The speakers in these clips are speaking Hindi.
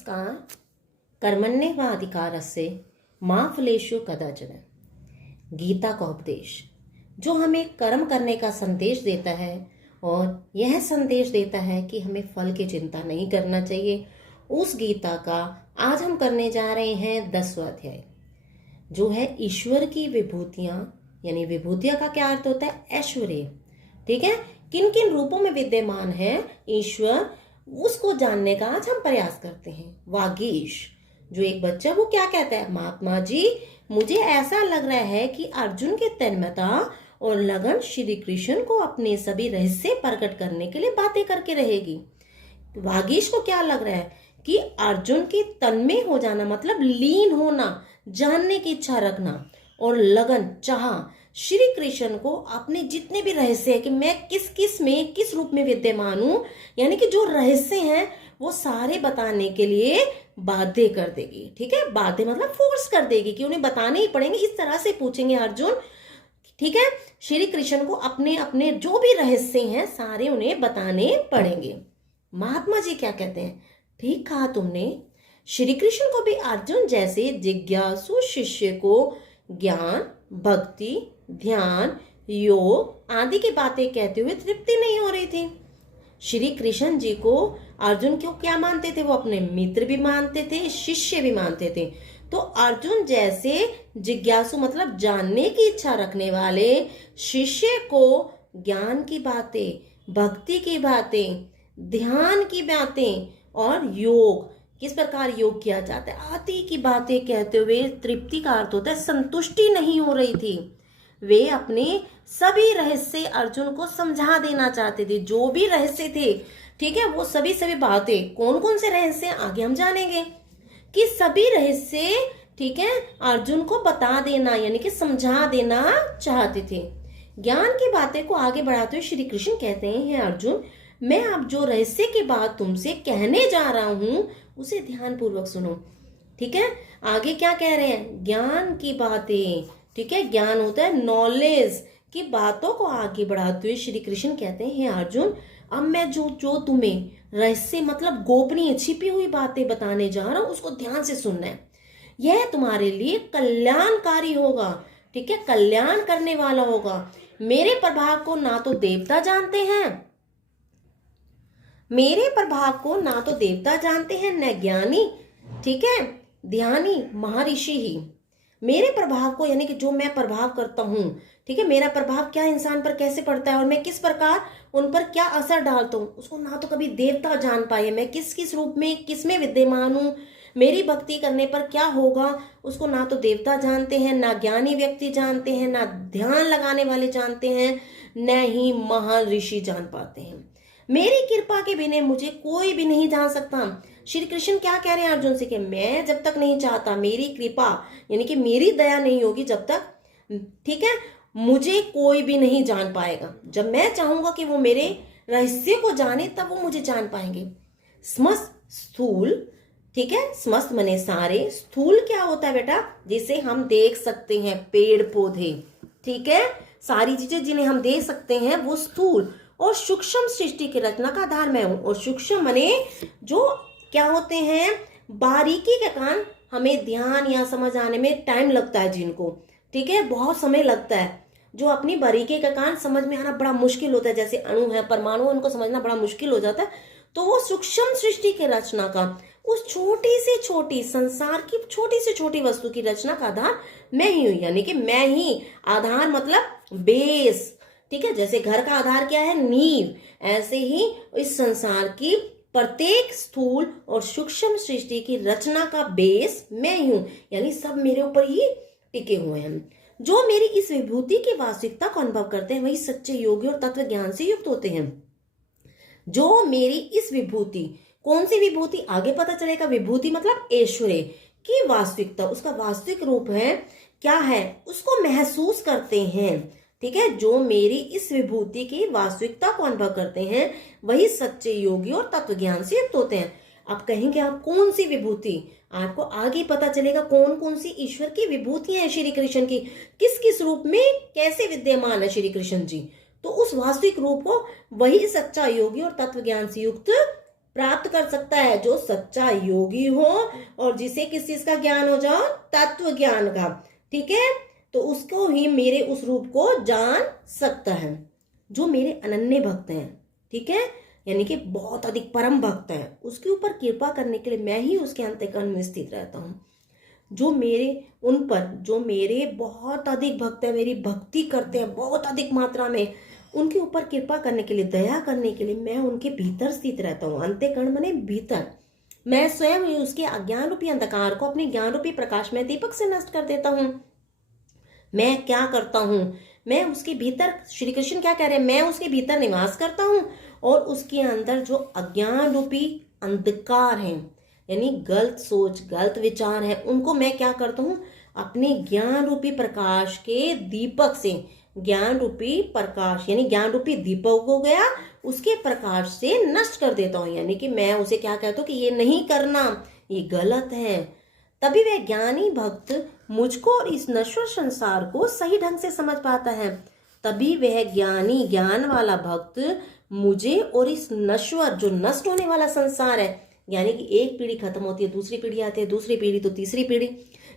नमस्कार। कर्मण्येवाधिकारस्य मा फलेषु कदाचन। गीता का उपदेश जो हमें कर्म करने का संदेश देता है और यह संदेश देता है कि हमें फल की चिंता नहीं करना चाहिए। उस गीता का आज हम करने जा रहे हैं 10वां अध्याय, जो है ईश्वर की विभूतियां। यानी विभूतियां का क्या अर्थ होता है? ऐश्वर्य। ठीक है, किन किन रूपों में विद्यमान है ईश्वर, उसको जानने का आज हम प्रयास करते हैं। वागीश जो एक बच्चा, वो क्या कहता है? महात्मा जी, मुझे ऐसा लग रहा है कि अर्जुन की तन्मयता और लगन श्री कृष्ण को अपने सभी रहस्य प्रकट करने के लिए बातें करके रहेगी। वागीश को क्या लग रहा है कि अर्जुन की तन्मय हो जाना मतलब लीन होना, जानने की इच्छा रखना, और लगन चाह श्री कृष्ण को अपने जितने भी रहस्य है कि मैं किस रूप में विद्यमान हूं, यानी कि जो रहस्य हैं वो सारे बताने के लिए बाध्य कर देगी। ठीक है, बाध्य मतलब फोर्स कर देगी कि उन्हें बताने ही पड़ेंगे। इस तरह से पूछेंगे अर्जुन। ठीक है, श्री कृष्ण को अपने अपने जो भी रहस्य हैं सारे उन्हें बताने पड़ेंगे। महात्मा जी क्या कहते हैं? ठीक कहा तुमने। श्री कृष्ण को भी अर्जुन जैसे जिज्ञासु शिष्य को ज्ञान, भक्ति, ध्यान, योग आदि की बातें कहते हुए तृप्ति नहीं हो रही थी। श्री कृष्ण जी को अर्जुन क्यों क्या मानते थे? वो अपने मित्र भी मानते थे, शिष्य भी मानते थे। तो अर्जुन जैसे जिज्ञासु मतलब जानने की इच्छा रखने वाले शिष्य को ज्ञान की बातें, भक्ति की बातें, ध्यान की बातें और योग, किस प्रकार योग किया जाता है आदि की बातें कहते हुए तृप्ति का अर्थ होता है संतुष्टि नहीं हो रही थी। वे अपने सभी रहस्य अर्जुन को समझा देना चाहते थे, जो भी रहस्य थे। ठीक है, वो सभी बातें, कौन कौन से रहस्य आगे हम जानेंगे कि सभी रहस्य, ठीक है, अर्जुन को बता देना यानी कि समझा देना चाहते थे। ज्ञान की बातें को आगे बढ़ाते हुए श्री कृष्ण कहते हैं, अर्जुन, मैं अब जो रहस्य की बात तुमसे कहने जा रहा हूं उसे ध्यान पूर्वक सुनो। ठीक है, आगे क्या कह रहे हैं? ज्ञान की बातें। ठीक है, ज्ञान होता है नॉलेज की बातों को आगे बढ़ाते हुए श्री कृष्ण कहते हैं, अर्जुन, अब मैं जो तुम्हें रहस्य मतलब गोपनीय छिपी हुई बातें बताने जा रहा हूं उसको ध्यान से सुनना है। यह तुम्हारे लिए कल्याणकारी होगा। ठीक है, कल्याण करने वाला होगा। मेरे प्रभाव को ना तो देवता जानते हैं, मेरे प्रभाव को ना तो देवता जानते हैं न ज्ञानी, ठीक है, ध्यानी, महर्षि ही। मेरे प्रभाव को यानी कि जो मैं प्रभाव करता हूं, ठीक है, मेरा प्रभाव क्या इंसान पर कैसे पड़ता है और मैं किस प्रकार उन पर क्या असर डालता हूं, उसको ना तो कभी देवता जान पाए। मैं किस रूप में, किस में विद्यमान हूं, मेरी भक्ति करने पर क्या होगा, उसको ना तो देवता जानते हैं, ना ज्ञानी व्यक्ति जानते हैं, ना ध्यान लगाने वाले जानते हैं, न ही महान ऋषि जान पाते हैं। मेरी कृपा के बिना मुझे कोई भी नहीं जान सकता। श्री कृष्ण क्या कह रहे हैं अर्जुन से कि मैं जब तक नहीं चाहता, मेरी कृपा यानी कि मेरी दया नहीं होगी जब तक, ठीक है, मुझे कोई भी नहीं जान पाएगा। जब मैं चाहूंगा कि वो मेरे रहस्य को जाने तब वो मुझे जान पाएंगे। समस्त स्थूल, ठीक है, समस्त मने सारे, स्थूल क्या होता है बेटा? जिसे हम देख सकते हैं, पेड़ पौधे, ठीक है, सारी चीजें जिन्हें हम देख सकते हैं वो स्थूल, और सूक्ष्म सृष्टि की रचना का आधार मैं हूं। और सूक्ष्म मने जो क्या होते हैं, बारीकी के कारण हमें ध्यान या समझ आने में टाइम लगता है जिनको, ठीक है, बहुत समय लगता है, जो अपनी बारीकी के कारण समझ में आना बड़ा मुश्किल होता है, जैसे अणु है, परमाणु, उनको समझना बड़ा मुश्किल हो जाता है। तो वो सूक्ष्म सृष्टि की रचना का, उस छोटी से छोटी संसार की छोटी से छोटी वस्तु की रचना का आधार मैं ही हूं। यानी कि मैं ही आधार मतलब बेस। ठीक है, जैसे घर का आधार क्या है? नींव। ऐसे ही इस संसार की प्रत्येक स्थूल और सूक्ष्म सृष्टि की रचना का बेस मैं ही हूं, यानी सब मेरे ऊपर ही टिके हुए हैं। जो मेरी इस विभूति की वास्तविकता को अनुभव करते हैं वही सच्चे योगी और तत्व ज्ञान से युक्त होते हैं। जो मेरी इस विभूति, कौन सी विभूति आगे पता चलेगा? विभूति मतलब ऐश्वर्य की वास्तविकता, उसका वास्तविक रूप है, क्या है, उसको महसूस करते हैं। ठीक है, जो मेरी इस विभूति की वास्तविकता को अनुभव करते हैं वही सच्चे योगी और तत्व ज्ञान से युक्त होते हैं। आप कहेंगे आप कौन सी विभूति? आपको आगे पता चलेगा कौन कौन सी ईश्वर की विभूतियां हैं श्री कृष्ण की, किस किस रूप में कैसे विद्यमान है श्री कृष्ण जी। तो उस वास्तविक रूप को वही सच्चा योगी और तत्व ज्ञान से युक्त प्राप्त कर सकता है जो सच्चा योगी हो और जिसे किस चीज का ज्ञान हो जाओ, तत्व ज्ञान का। ठीक है, तो उसको ही मेरे उस रूप को जान सकता है जो मेरे अनन्य भक्त हैं। ठीक है, यानी कि बहुत अधिक परम भक्त है, उसके ऊपर कृपा करने के लिए मैं ही उसके अंतःकरण में स्थित रहता हूँ। जो मेरे उन पर, जो मेरे बहुत अधिक भक्त है, मेरी भक्ति करते हैं बहुत अधिक मात्रा में, उनके ऊपर कृपा करने के लिए, दया करने के लिए मैं उनके भीतर स्थित रहता हूँ। अंतःकरण माने भीतर। मैं स्वयं ही उसके अज्ञान रूपी अंधकार को अपने ज्ञान रूपी प्रकाश में दीपक से नष्ट कर देता हूँ। मैं क्या करता हूँ, मैं उसके भीतर, श्री कृष्ण क्या कह रहे हैं, मैं उसके भीतर निवास करता हूँ और उसके अंदर जो अज्ञान रूपी अंधकार है, यानी गलत सोच, गलत विचार है, उनको मैं क्या करता हूँ, अपने ज्ञान रूपी प्रकाश के दीपक से, ज्ञान रूपी प्रकाश यानी ज्ञान रूपी दीपक हो गया, उसके प्रकाश से नष्ट कर देता हूँ। यानी कि मैं उसे क्या कहता हूँ कि ये नहीं करना, ये गलत है। तभी वह ज्ञानी भक्त मुझको और इस नश्वर संसार को सही ढंग से समझ पाता है। तभी वह ज्ञानी, ज्ञान वाला भक्त मुझे और इस नश्वर, जो नष्ट होने वाला संसार है, यानी कि एक पीढ़ी खत्म होती है, दूसरी पीढ़ी आती है, दूसरी पीढ़ी तो तीसरी पीढ़ी,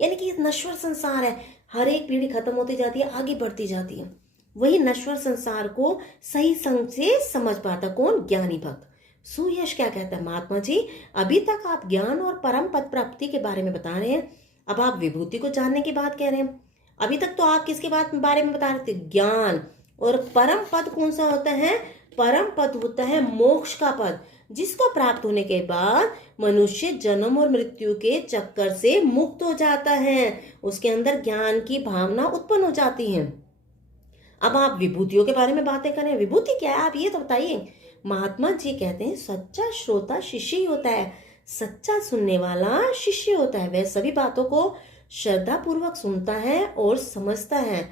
यानी कि नश्वर संसार है, हर एक पीढ़ी खत्म होती जाती है, आगे बढ़ती जाती है। वही नश्वर संसार को सही संग से समझ पाता कौन, ज्ञानी भक्त। सुयश क्या कहता है, महात्मा जी अभी तक आप ज्ञान और परम पद प्राप्ति के बारे में बता रहे हैं, अब आप विभूति को जानने की बात कह रहे हैं। अभी तक तो आप किसके बारे में बता रहे थे, ज्ञान। और परम पद कौन सा होता है, परम पद होता है मोक्ष का पद, जिसको प्राप्त होने के बाद मनुष्य जन्म और मृत्यु के चक्कर से मुक्त हो जाता है, उसके अंदर ज्ञान की भावना उत्पन्न हो जाती है। अब आप विभूतियों के बारे में बातें करें, विभूति क्या है आप ये तो बताइए। महात्मा जी कहते हैं सच्चा श्रोता शिष्य ही होता है, सच्चा सुनने वाला शिष्य होता है। वह सभी बातों को श्रद्धा पूर्वक सुनता है और समझता है।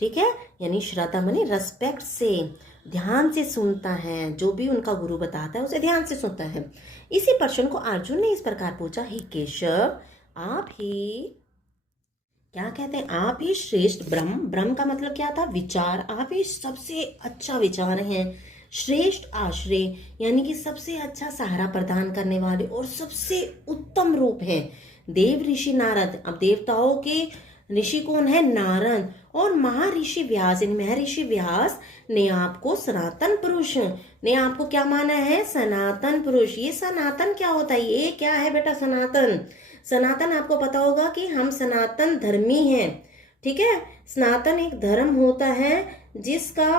ठीक है, यानी श्रद्धा माने रेस्पेक्ट से, ध्यान से सुनता है, जो भी उनका गुरु बताता है उसे ध्यान से सुनता है। इसी प्रश्न को अर्जुन ने इस प्रकार पूछा, हे केशव आप ही क्या कहते हैं, आप ही श्रेष्ठ ब्रह्म, ब्रह्म का मतलब क्या था, विचार, आप ही सबसे अच्छा विचार हैं, श्रेष्ठ आश्रय यानी कि सबसे अच्छा सहारा प्रदान करने वाले और सबसे उत्तम रूप है देव ऋषि नारद। अब देवताओं के ऋषि कौन है, नारद, और महर्षि व्यास, महर्षि व्यास ने आपको सनातन पुरुष, ने आपको क्या माना है, सनातन पुरुष। ये सनातन क्या होता है, ये क्या है बेटा सनातन, सनातन आपको पता होगा कि हम सनातन धर्मी हैं। ठीक है, सनातन एक धर्म होता है जिसका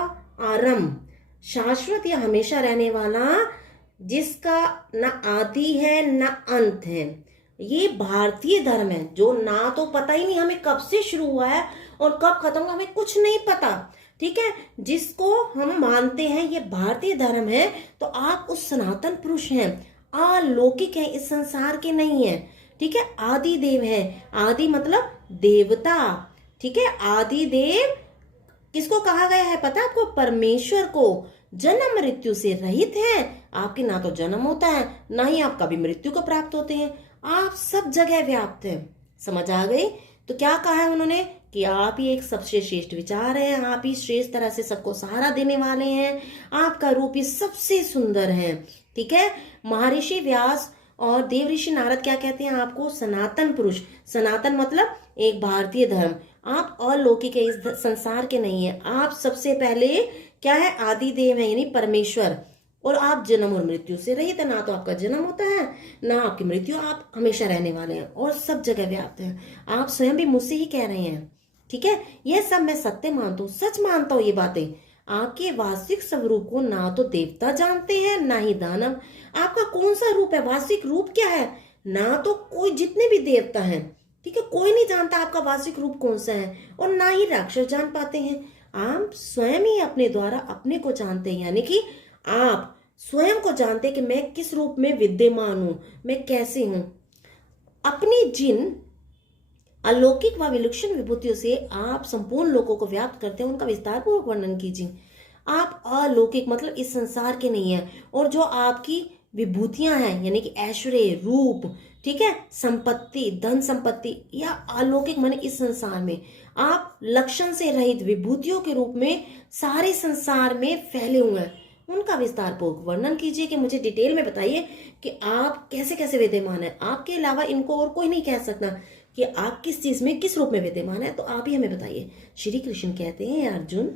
आरंभ शाश्वत या हमेशा रहने वाला, जिसका न आदि है न अंत है। ये भारतीय धर्म है जो ना तो पता ही नहीं हमें कब से शुरू हुआ है और कब खत्म होगा, हमें कुछ नहीं पता। ठीक है, जिसको हम मानते हैं ये भारतीय धर्म है, तो आप उस सनातन पुरुष हैं, अलौकिक है, इस संसार के नहीं है। ठीक है, आदि देव है, आदि मतलब देवता। ठीक है, आदि देव किसको कहा गया है पता है आपको, परमेश्वर को, जन्म मृत्यु से रहित है। आपके ना तो जन्म होता है ना ही आप कभी मृत्यु को प्राप्त होते हैं, आप सब जगह व्याप्त हैं। समझ आ गई। तो क्या कहा है उन्होंने कि आप ही एक सबसे श्रेष्ठ विचार है, आप ही श्रेष्ठ तरह से सबको सहारा देने वाले हैं, आपका रूप ही सबसे सुंदर है। ठीक है, महर्षि व्यास और देव ऋषि नारद क्या कहते हैं आपको, सनातन पुरुष। सनातन मतलब एक भारतीय धर्म, आप अलौकिक है, इस संसार के नहीं है, आप सबसे पहले क्या है, आदि देव है यानी परमेश्वर, और आप जन्म और मृत्यु से रहित है, ना तो आपका जन्म होता है ना आपकी मृत्यु, आप हमेशा रहने वाले हैं और सब जगह व्याप्त हैं। आप स्वयं भी मुझसे ही कह रहे हैं। ठीक है, यह सब मैं सत्य मानता हूँ, सच मानता हूँ ये बातें। आपके वास्तविक स्वरूप को ना तो देवता जानते हैं ना ही दानव। आपका कौन सा रूप है, वास्तविक रूप क्या है, ना तो कोई, जितने भी देवता हैं, ठीक है, कोई नहीं जानता आपका वास्तविक रूप कौन सा है, और ना ही राक्षस जान पाते हैं। आप स्वयं ही अपने द्वारा अपने को जानते हैं, यानी कि आप स्वयं को जानते हैं कि मैं किस रूप में विद्यमान हूं, मैं कैसे हूं। अपनी जिन अलौकिक व विलक्षण विभूतियों से आप संपूर्ण लोगों को व्याप्त करते हैं, उनका विस्तार पूर्वक वर्णन कीजिए। आप अलौकिक मतलब इस संसार के नहीं है, और जो आपकी विभूतियां हैं यानी कि ऐश्वर्य, रूप, ठीक है, संपत्ति, धन संपत्ति, या अलौकिक माने इस संसार में आप लक्षण से रहित विभूतियों के रूप में सारे संसार में फैले हुए हैं। उनका विस्तार पूर्वक वर्णन कीजिए कि मुझे डिटेल में बताइए कि आप कैसे कैसे विद्यमान है, आपके अलावा इनको और कोई नहीं कह सकता कि आप किस चीज में किस रूप में विद्यमान है, तो आप ही हमें बताइए। श्री कृष्ण कहते हैं, अर्जुन